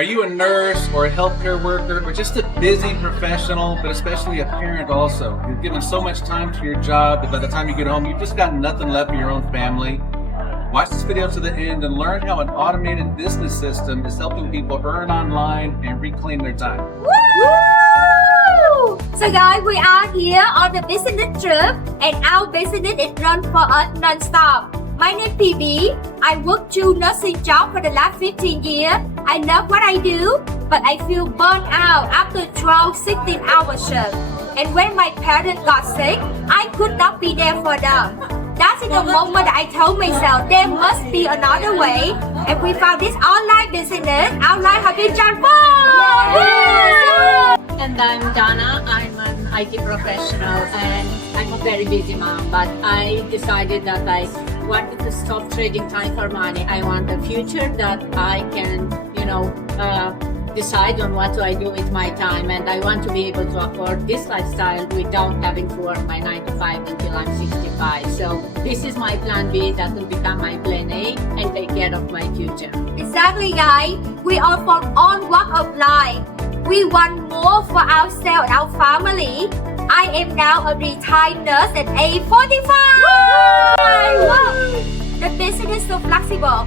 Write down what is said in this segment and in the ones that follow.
Are you a nurse or a healthcare worker or just a busy professional, but especially a parent also? You're giving so much time to your job that by the time you get home, you've just got nothing left for your own family. Watch this video to the end and learn how an automated business system is helping people earn online and reclaim their time. Woo! So guys, we are here on the business trip and our business is run for us non-stop. My name is PB. I work 2 nursing jobs for the last 15 years. I love what I do, but I feel burnt out after 12, 16-hour shift. And when my parents got sick, I could not be there for them. That's in the moment that I told myself there must be another way. And we found this online business. Our life has been transformed! And I'm Donna. I'm an IT professional and I'm a very busy mom, but I decided that I wanted to stop trading time for money. I want a future that I can, decide on what do I do with my time, and I want to be able to afford this lifestyle without having to work my 9 to 5 until I'm 65. So this is my plan B that will become my plan A and take care of my future. Exactly, guys. We are from all walks of life. We want more for ourselves and our family. I am now a retired nurse at age 45. Wow. The business is so flexible.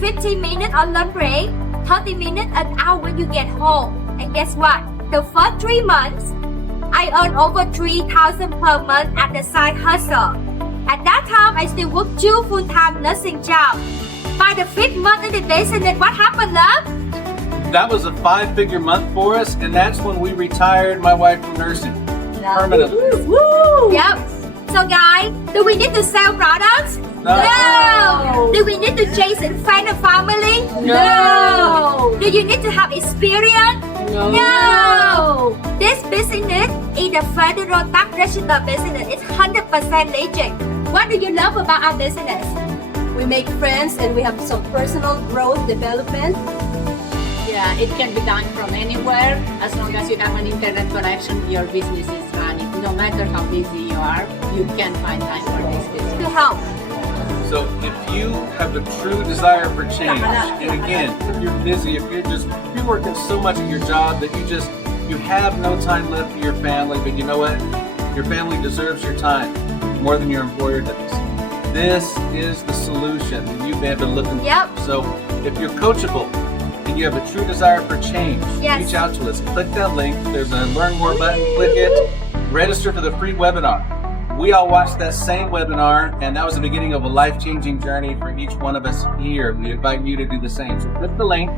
15 minutes on lunch break, 30 minutes an hour when you get home. And guess what? The first 3 months, I earned over 3,000 per month at the side hustle. At that time, I still work 2 full-time nursing jobs. By the 5th month in the business, what happened, love? That was a 5-figure month for us, and that's when we retired my wife from nursing permanently. Woo! Yep. So guys, do we need to sell products? No. Do we need to chase and find a family? No. Do you need to have experience? No. This business is a federal tax registered business. It's 100% legit. What do you love about our business? We make friends and we have some personal growth development. Yeah, it can be done from anywhere as long as you have an internet connection. Your business is running. No matter how busy you are, you can find time for this business. To help. So if you have a true desire for change, and again, if you're busy, if you're working so much at your job that you have no time left for your family, but you know what? Your family deserves your time more than your employer does. This is the solution that you've been looking for. Yep. So if you're coachable and you have a true desire for change, Yes. reach out to us. Click that link. There's a learn more button. Click it. Register for the free webinar. We all watched that same webinar, and that was the beginning of a life-changing journey for each one of us here. We invite you to do the same. So click the link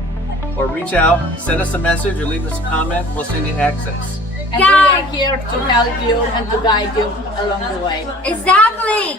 or reach out, send us a message or leave us a comment. We'll send you access. And we are here to help you and to guide you along the way. Exactly.